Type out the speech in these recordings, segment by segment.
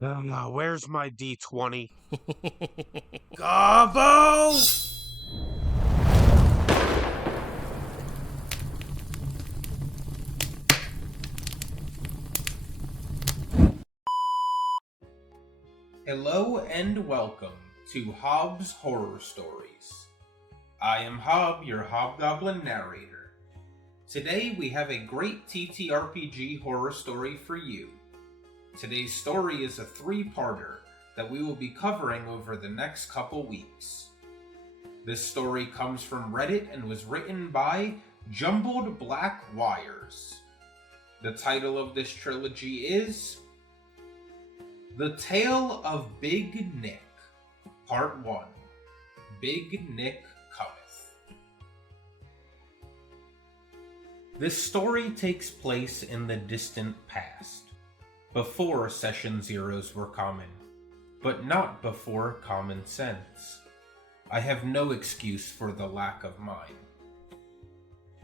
Where's my D20? Gobbo! Hello and welcome to Hobb's Horror Stories. I am Hob, your Hobgoblin narrator. Today we have a great TTRPG horror story for you. Today's story is a three-parter that we will be covering over the next couple weeks. This story comes from Reddit and was written by Jumbled Black Wires. The title of this trilogy is The Tale of Big Nick, Part 1. Big Nick Cometh. This story takes place in the distant past, before Session Zeros were common, but not before common sense. I have no excuse for the lack of mine.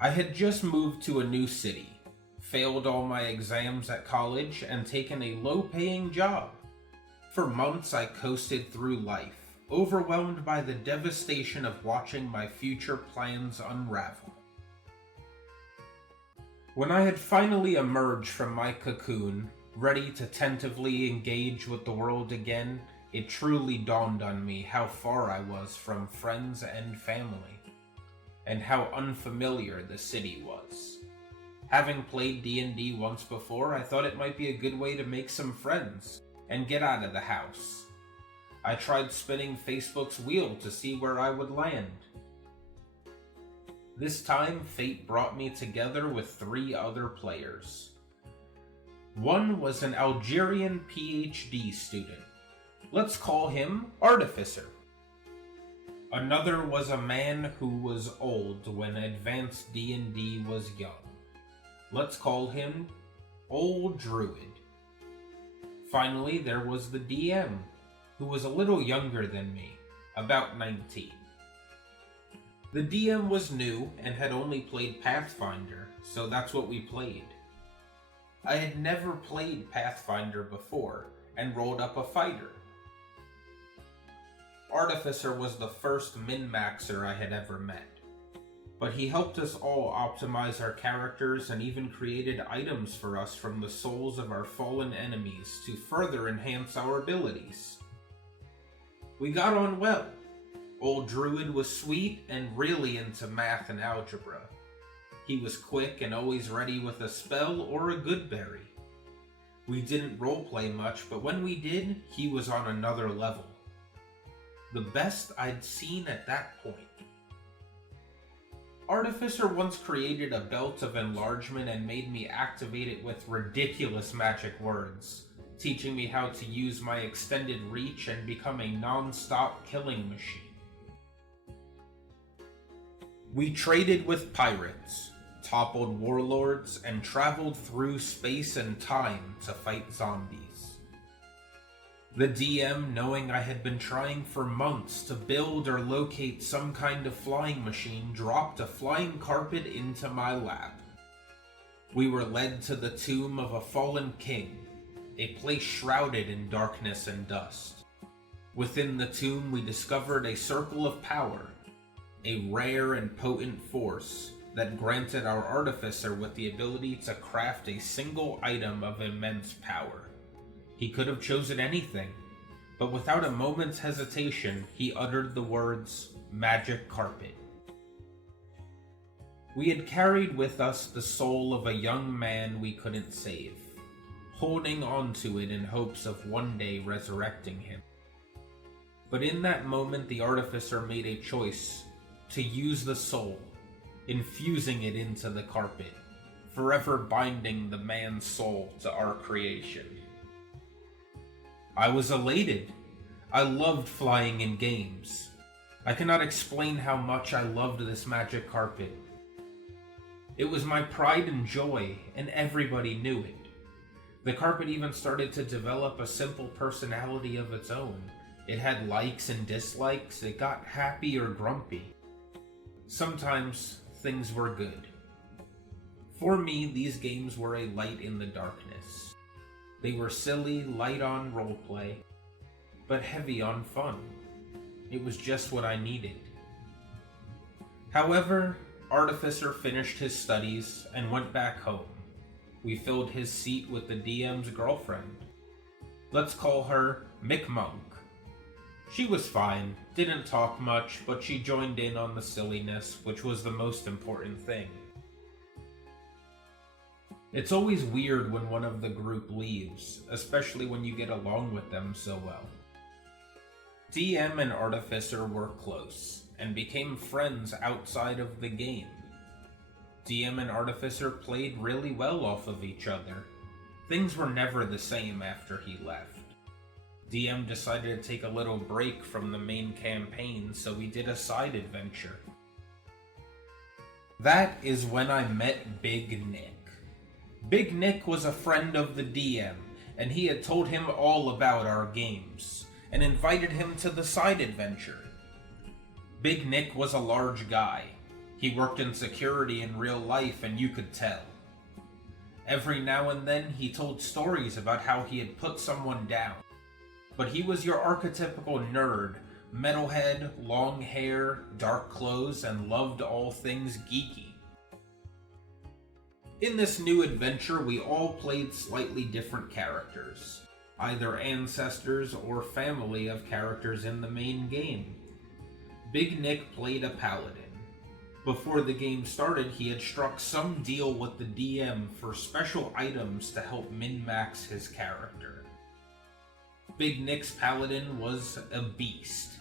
I had just moved to a new city, failed all my exams at college, and taken a low-paying job. For months I coasted through life, overwhelmed by the devastation of watching my future plans unravel. When I had finally emerged from my cocoon, ready to tentatively engage with the world again, it truly dawned on me how far I was from friends and family, and how unfamiliar the city was. Having played D&D once before, I thought it might be a good way to make some friends and get out of the house. I tried spinning Facebook's wheel to see where I would land. This time, fate brought me together with 3 other players. One was an Algerian PhD student. Let's call him Artificer. Another was a man who was old when advanced D&D was young. Let's call him Old Druid. Finally, there was the DM, who was a little younger than me, about 19. The DM was new and had only played Pathfinder, so that's what we played. I had never played Pathfinder before, and rolled up a fighter. Artificer was the first min-maxer I had ever met, but he helped us all optimize our characters and even created items for us from the souls of our fallen enemies to further enhance our abilities. We got on well. Old Druid was sweet and really into math and algebra. He was quick and always ready with a spell or a good berry. We didn't roleplay much, but when we did, he was on another level. The best I'd seen at that point. Artificer once created a belt of enlargement and made me activate it with ridiculous magic words, teaching me how to use my extended reach and become a non-stop killing machine. We traded with pirates, toppled warlords, and traveled through space and time to fight zombies. The DM, knowing I had been trying for months to build or locate some kind of flying machine, dropped a flying carpet into my lap. We were led to the tomb of a fallen king, a place shrouded in darkness and dust. Within the tomb we discovered a circle of power, a rare and potent force that granted our artificer with the ability to craft a single item of immense power. He could have chosen anything, but without a moment's hesitation, he uttered the words, "Magic Carpet." We had carried with us the soul of a young man we couldn't save, holding onto it in hopes of one day resurrecting him. But in that moment, the artificer made a choice to use the soul, infusing it into the carpet, forever binding the man's soul to our creation. I was elated. I loved flying in games. I cannot explain how much I loved this magic carpet. It was my pride and joy, and everybody knew it. The carpet even started to develop a simple personality of its own. It had likes and dislikes, it got happy or grumpy. Sometimes things were good. For me, these games were a light in the darkness. They were silly, light on roleplay, but heavy on fun. It was just what I needed. However, Artificer finished his studies and went back home. We filled his seat with the DM's girlfriend. Let's call her McMonk. She was fine, didn't talk much, but she joined in on the silliness, which was the most important thing. It's always weird when one of the group leaves, especially when you get along with them so well. DM and Artificer were close, and became friends outside of the game. DM and Artificer played really well off of each other. Things were never the same after he left. DM decided to take a little break from the main campaign, so we did a side adventure. That is when I met Big Nick. Big Nick was a friend of the DM, and he had told him all about our games, and invited him to the side adventure. Big Nick was a large guy. He worked in security in real life, and you could tell. Every now and then he told stories about how he had put someone down. But he was your archetypical nerd, metalhead, long hair, dark clothes, and loved all things geeky. In this new adventure, we all played slightly different characters, either ancestors or family of characters in the main game. Big Nick played a Paladin. Before the game started, he had struck some deal with the DM for special items to help min-max his character. Big Nick's Paladin was a beast.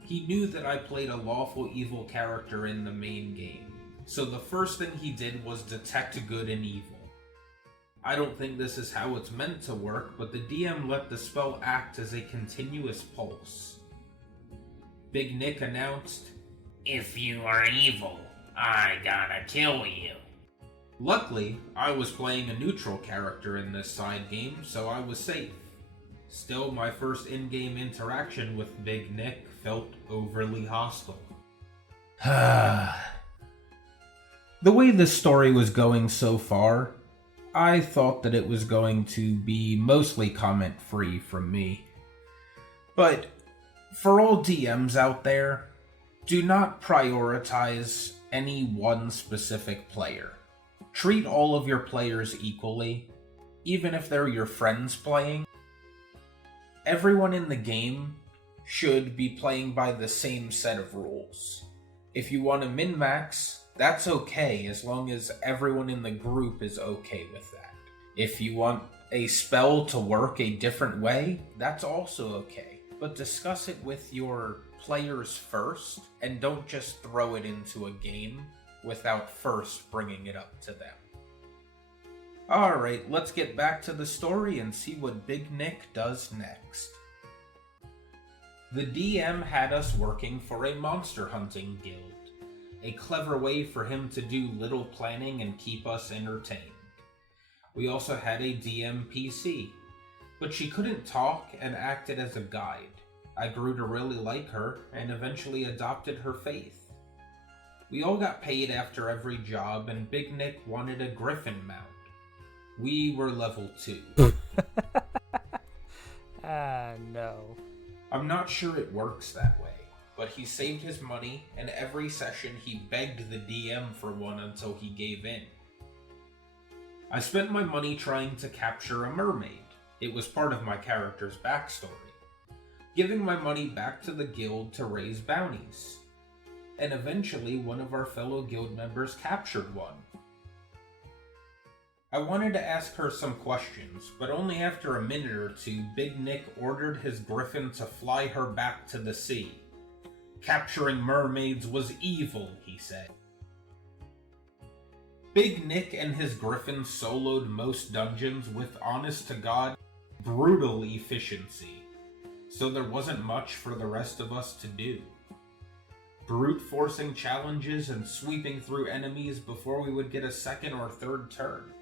He knew that I played a lawful evil character in the main game, so the first thing he did was detect good and evil. I don't think this is how it's meant to work, but the DM let the spell act as a continuous pulse. Big Nick announced, "If you are evil, I gotta kill you." Luckily, I was playing a neutral character in this side game, so I was safe. Still, my first in-game interaction with Big Nick felt overly hostile. The way this story was going so far, I thought that it was going to be mostly comment-free from me. But for all DMs out there, do not prioritize any one specific player. Treat all of your players equally, even if they're your friends playing. Everyone in the game should be playing by the same set of rules. If you want to min-max, that's okay as long as everyone in the group is okay with that. If you want a spell to work a different way, that's also okay. But discuss it with your players first, and don't just throw it into a game without first bringing it up to them. Alright, let's get back to the story and see what Big Nick does next. The DM had us working for a monster hunting guild, a clever way for him to do little planning and keep us entertained. We also had a DM PC, but she couldn't talk and acted as a guide. I grew to really like her and eventually adopted her faith. We all got paid after every job, and Big Nick wanted a griffin mount. We were level 2. No. I'm not sure it works that way, but he saved his money, and every session he begged the DM for one until he gave in. I spent my money trying to capture a mermaid. It was part of my character's backstory. Giving my money back to the guild to raise bounties. And eventually one of our fellow guild members captured one. I wanted to ask her some questions, but only after a minute or two, Big Nick ordered his griffin to fly her back to the sea. Capturing mermaids was evil, he said. Big Nick and his griffin soloed most dungeons with honest-to-God, brutal efficiency, so there wasn't much for the rest of us to do. Brute-forcing challenges and sweeping through enemies before we would get a second or third turn.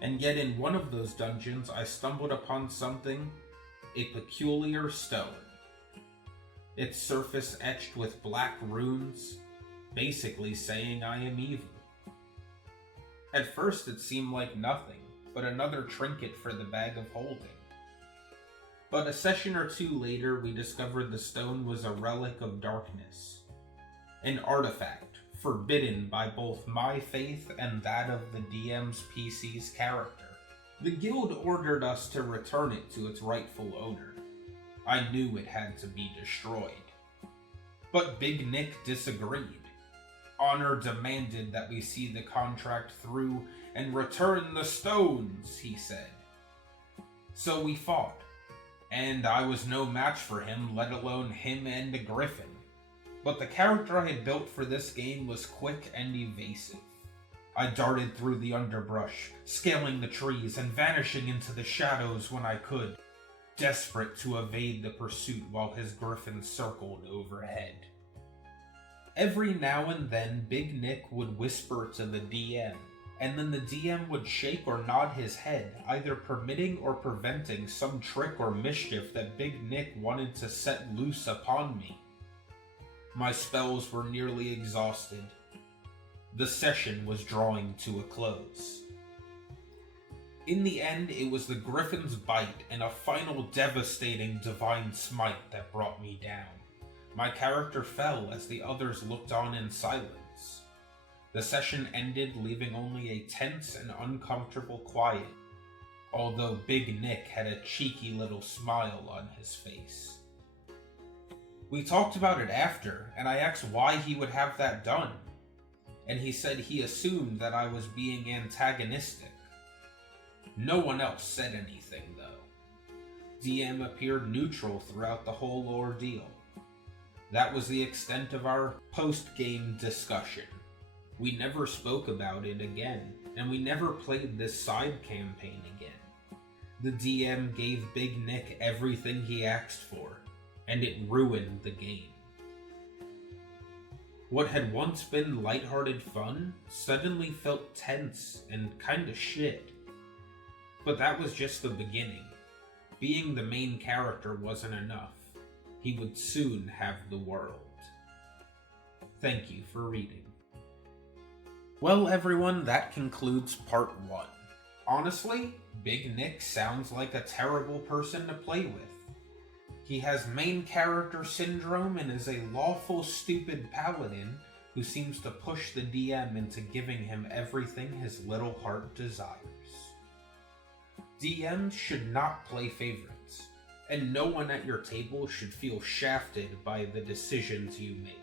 And yet in one of those dungeons I stumbled upon something, a peculiar stone. Its surface etched with black runes, basically saying I am evil. At first it seemed like nothing, but another trinket for the bag of holding. But a session or two later, we discovered the stone was a Relic of Darkness, an artifact forbidden by both my faith and that of the DM's PC's character. The guild ordered us to return it to its rightful owner. I knew it had to be destroyed. But Big Nick disagreed. Honor demanded that we see the contract through and return the stones, he said. So we fought, and I was no match for him, let alone him and a griffin. But the character I had built for this game was quick and evasive. I darted through the underbrush, scaling the trees and vanishing into the shadows when I could, desperate to evade the pursuit while his griffin circled overhead. Every now and then, Big Nick would whisper to the DM, and then the DM would shake or nod his head, either permitting or preventing some trick or mischief that Big Nick wanted to set loose upon me. My spells were nearly exhausted. The session was drawing to a close. In the end, it was the Griffin's bite and a final devastating divine smite that brought me down. My character fell as the others looked on in silence. The session ended, leaving only a tense and uncomfortable quiet, although Big Nick had a cheeky little smile on his face. We talked about it after, and I asked why he would have that done, and he said he assumed that I was being antagonistic. No one else said anything, though. DM appeared neutral throughout the whole ordeal. That was the extent of our post-game discussion. We never spoke about it again, and we never played this side campaign again. The DM gave Big Nick everything he asked for, and it ruined the game. What had once been lighthearted fun suddenly felt tense and kinda shit. But that was just the beginning. Being the main character wasn't enough. He would soon have the world. Thank you for reading. Well, everyone, that concludes part 1. Honestly, Big Nick sounds like a terrible person to play with. He has main character syndrome and is a lawful stupid paladin who seems to push the DM into giving him everything his little heart desires. DMs should not play favorites, and no one at your table should feel shafted by the decisions you make.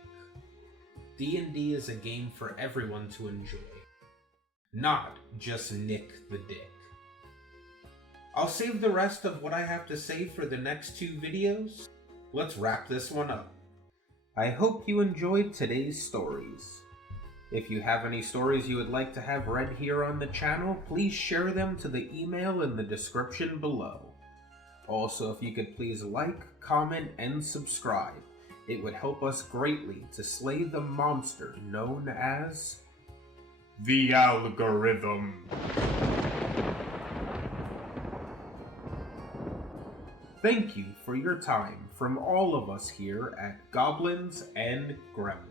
D&D is a game for everyone to enjoy, not just Nick the Dick. I'll save the rest of what I have to say for the next 2 videos. Let's wrap this one up. I hope you enjoyed today's stories. If you have any stories you would like to have read here on the channel, please share them to the email in the description below. Also, if you could please like, comment, and subscribe. It would help us greatly to slay the monster known as The algorithm. Thank you for your time from all of us here at Goblins and Gremlins.